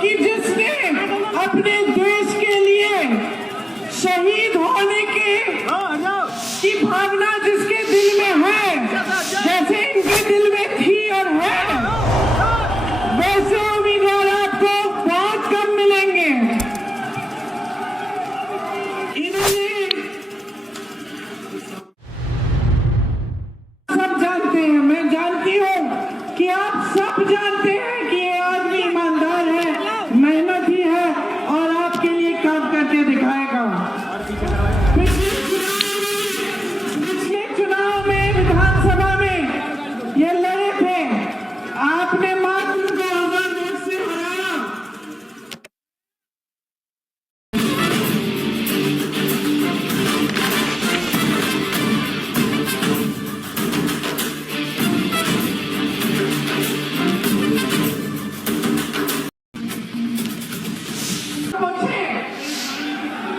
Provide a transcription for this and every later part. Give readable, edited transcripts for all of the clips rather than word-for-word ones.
कि जिसने अपने देश के लिए शहीद होने की भावना जिसके दिल में है, जैसे इनके दिल में थी और है, वैसे उम्मीदवार आपको बहुत कम मिलेंगे। इन्होंने सब जानते हैं, मैं जानती हूँ कि आप सब जानते हैं कि ये आदमी ईमानदार है, मेहनती है और आपके लिए काम करके दिखाएगा। पिछले चुनाव में विधानसभा में ये लड़े थे, आपने मात्र 2000 वोट से हराया।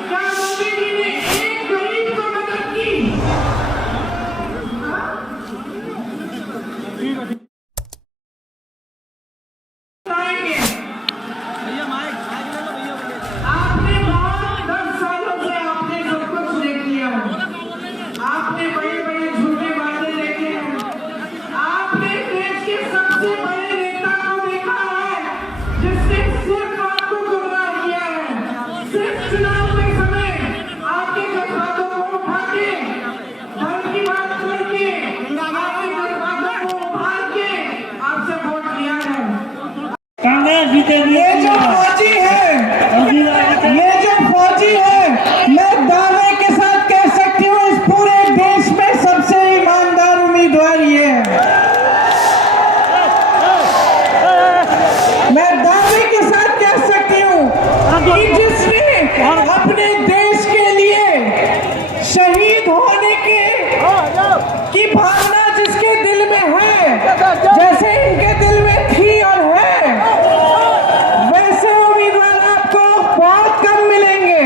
क्या मोदी जी ने एक गरीब को मदद की? आपने बहुत 10 सालों से आपने सब कुछ देख लिया, आपने बड़े बड़े झूठे वादे देखे हैं, आपने देश के सबसे बड़े नेता को देखा है जिसने सिर्फ आपको गुमराह किया है। सिर्फ चुनाव के समय आपके जज्बातों को उठा के, धर्म की बात करके, आपके जज्बातों को उभार के आपसे वोट लिया है। कांग्रेस जीतेगी। ये जो फौजी है, मैं दावे के साथ कह सकती हूँ इस पूरे देश में सबसे ईमानदार उम्मीदवार ये है। मैं दावे के साथ कह सकती हूँ कि जिसने अपने देश के लिए शहीद होने की भावना जिसके दिल में है, जैसे इनके दिल में थी और है, वैसे उम्मीदवार आपको बहुत कम मिलेंगे।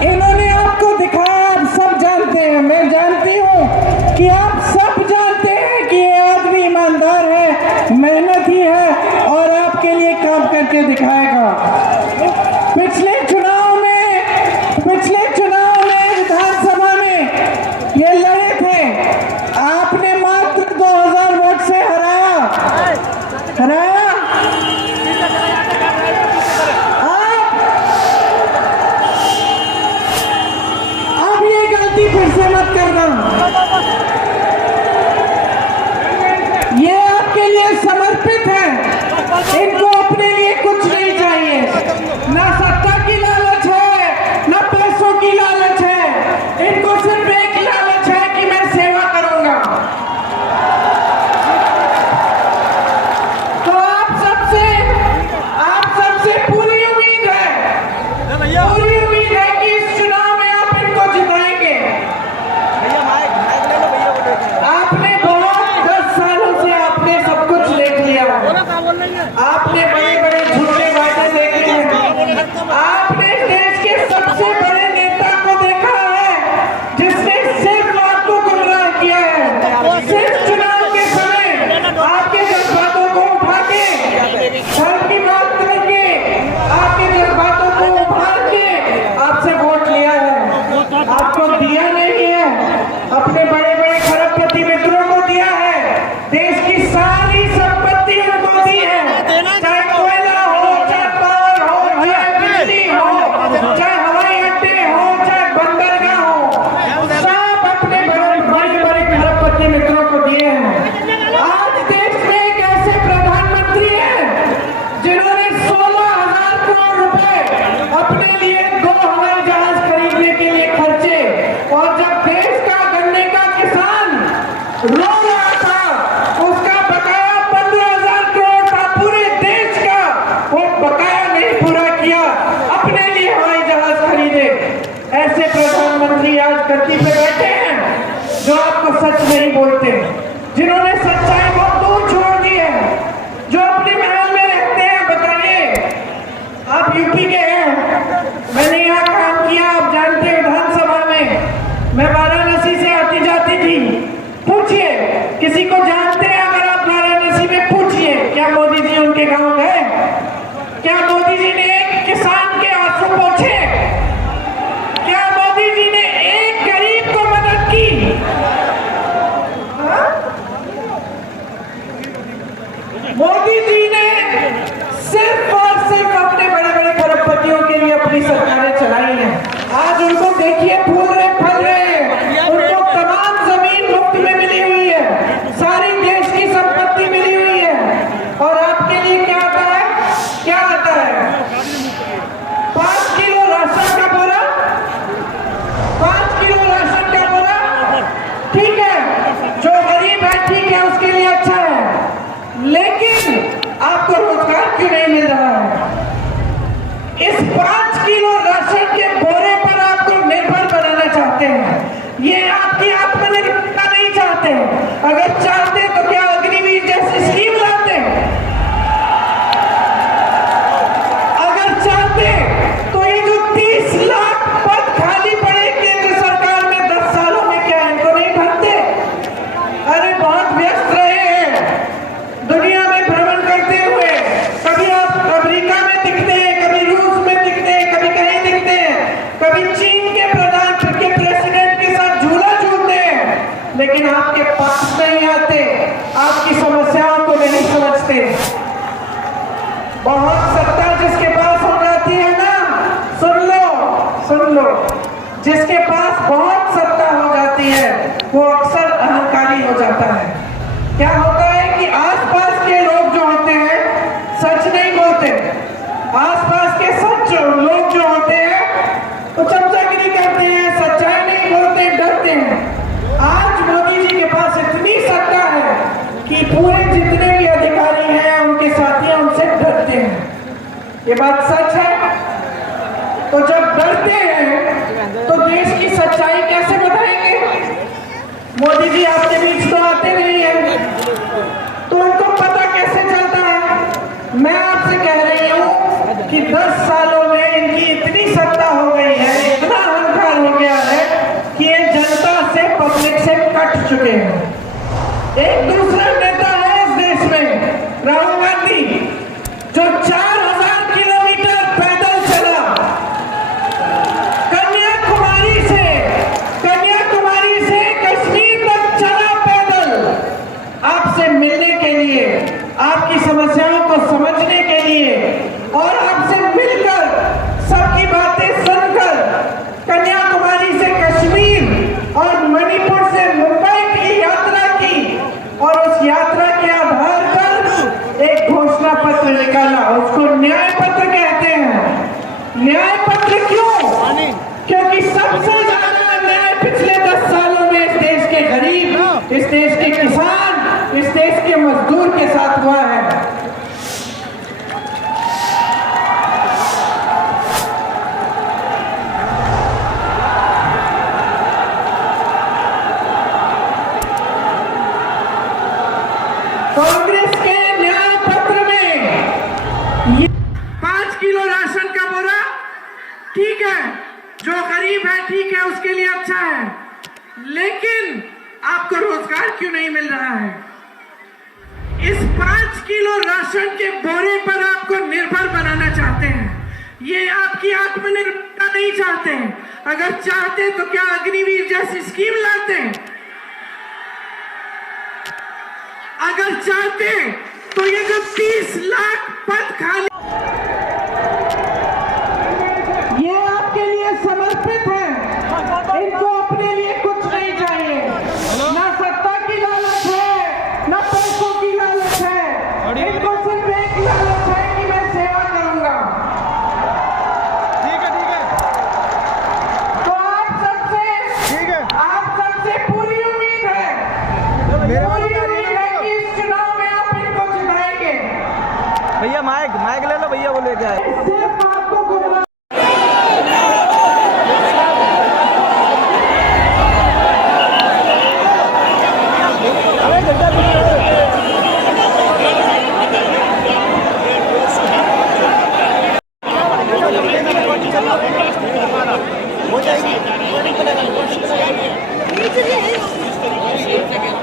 इन्होंने आपको दिखाया, आप सब जानते हैं, मैं जानती हूँ कि आप सब जानते हैं कि ये आदमी ईमानदार है, मेहनती है और आपके लिए काम करके दिखाएगा। पिछले चुनाव में विधानसभा में ये लड़े थे, आपने मात्र 2000 वोट से हराया। अब ये गलती फिर से मत करना। ये आपके लिए समर्पित है, इनको अपने लिए कुछ नहीं चाहिए, ना सत्ता की लालच है, ना पैसों की लालच है, इनको सिर्फ एक लालच है कि मैं सेवा करूंगा। तो आप सबसे पूरी उम्मीद है कि इस चुनाव में आप इनको जिताएंगे। आपने बहुत 10 सालों से आपने सब कुछ देख लिया, आपने बड़े बड़े झूठे वादे देखे हैं, आपने देश के सबसे बड़े नेता को देखा है जिसने सिर्फ आपको गुमराह किया है। सिर्फ चुनाव के समय आपके जज्बातों को उठा के, धर्म की बात करके, आपके जज्बातों को उभार के आपसे वोट लिया है। आपको दिया नहीं है, अपने बड़े बड़े खरबपति मित्रों को दिया है, देश की सारी संपत्ति उनको दी है, चाहे कोयला हो, चाहे पावर हो, चाहे बिजली हो, चाहे हवाई अड्डे हो, चाहे बंदरगाह हो, सब अपने बड़े बड़े खरबपति मित्रों को दिए हैं। आज देश में एक ऐसे प्रधानमंत्री हैं जिन्होंने 16,000 करोड़ रुपए अपने लिए 2 हवाई जहाज खरीदने के लिए खर्चे, और जब देश का गन्ने का किसान रो रहा था, उसका बकाया 15,000 करोड़ था पूरे देश का, वो बकाया नहीं पूरा किया, अपने लिए हवाई जहाज खरीदे। ऐसे प्रधानमंत्री आज गद्दी पे बैठे हैं जो आपको सच नहीं बोलते, जिन्होंने सच्चाई को दूर छोड़ दी है, जो अपने महल में रहते हैं। बताइए, आप यूपी के हैं, मैंने यहाँ काम किया, आप जानते हैं विधानसभा में मैं वाराणसी से आती जाती थी, पूछिए किसी को जानते ठीक है, जो गरीब है ठीक है, उसके लिए अच्छा है, लेकिन आपको रोजगार क्यों नहीं मिल रहा है? इस 5 किलो राशन के बोरे पर आपको निर्भर बनाना चाहते हैं। ये आपकी आत्मनिर्भरता नहीं चाहते। अगर चाहते तो क्या अग्निवीर जैसी स्कीम लाते? अगर चाहते तो ये जो 30 लाख पद खाली पड़े केंद्र सरकार में 10 सालों में, क्या इनको नहीं भरते? अरे बहुत व्यस्त रहे हैं दुनिया में भ्रमण करते हुए। कभी आप अमेरिका में दिखते हैं, कभी रूस में दिखते हैं, कभी कहीं दिखते हैं, कभी चीन के प्रेसिडेंट के साथ झूला झूलते हैं, लेकिन आपके पास नहीं आते, आपकी समस्याओं को नहीं समझते। बहुत सत्ता जिसके पास हो जाती है ना, सुन लो, जिसके पास बहुत सत्ता हो जाती है वो अक्सर अहंकारी हो जाता है। क्या होता है कि आसपास के लोग जो होते हैं सच नहीं बोलते। आसपास के सच लोग जो होते हैं तो चमचागिरी करते हैं, सच्चाई नहीं बोलते, डरते हैं। आज मोदी जी के पास इतनी सत्ता है कि पूरे जितने भी अधिकारी हैं, उनके साथी उनसे डरते हैं। ये बात सच है। तो जब डरते हैं तो देश की सच्चाई कैसे बताएंगे? मोदी जी आपके बीच तो आते नहीं है, तो उनको पता कैसे चलता है? मैं आपसे कह रही हूं कि 10 सालों में इनकी इतनी सत्ता हो गई है, इतना अहंकार हो गया है कि ये जनता से, पब्लिक से कट चुके हैं। एक दूसरा नेता है इस देश में, राहुल गांधी, जो 4000 किलोमीटर पैदल चला कन्याकुमारी से कश्मीर तक चला पैदल, आपसे मिलने के लिए, आपकी समस्याओं को समझने के लिए और आपसे मिलकर, सबकी बातें सुनकर, कन्याकुमारी से कश्मीर और मणिपुर से मुंबई की यात्रा की और उस यात्रा के आधार पर एक घोषणा पत्र निकाला। उसको न्याय पत्र कहते हैं। न्याय पत्र क्यों? क्योंकि सबसे ज्यादा अन्याय पिछले 10 सालों में इस देश के गरीब, इस देश के किसान, इस देश के मजदूर के साथ हुआ है। कांग्रेस के न्याय पत्र में 5 किलो राशन का बोरा ठीक है, जो गरीब है ठीक है, उसके लिए अच्छा है, लेकिन आपको रोजगार क्यों नहीं मिल रहा है? इस 5 किलो राशन के बोरे पर आपको निर्भर बनाना चाहते हैं। ये आपकी आत्मनिर्भरता नहीं चाहते। अगर चाहते तो क्या अग्निवीर जैसी स्कीम लाते? अगर चाहते तो ये जो 30 लाख पद खाली, ये आपके लिए समर्पित है। इनको अपने लिए कुछ नहीं चाहिए, ना सत्ता की लालच है, ना पैसों की लालच है। इनको सिर्फ एक लालच है कि मैं सेवा करूंगा। ठीक है तो आप सबसे पूरी उम्मीद है, पूरी उम्मीद है कि इस चुनाव में आप इनको जिताएंगे। भैया माइक ले लो भैया, वो लेके आए। सिर्फ आपको गुमराह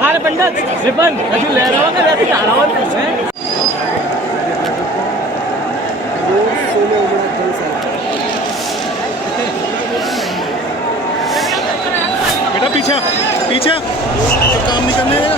अरे पंडित रिबन अभी ले रहा हूँ ना, वैसे जा रहा हूँ। बेटा पीछे तो काम नहीं करने देगा।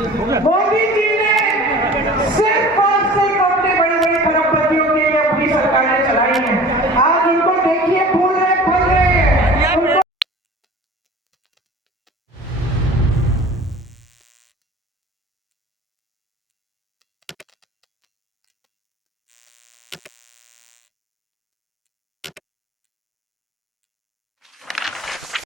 हो गया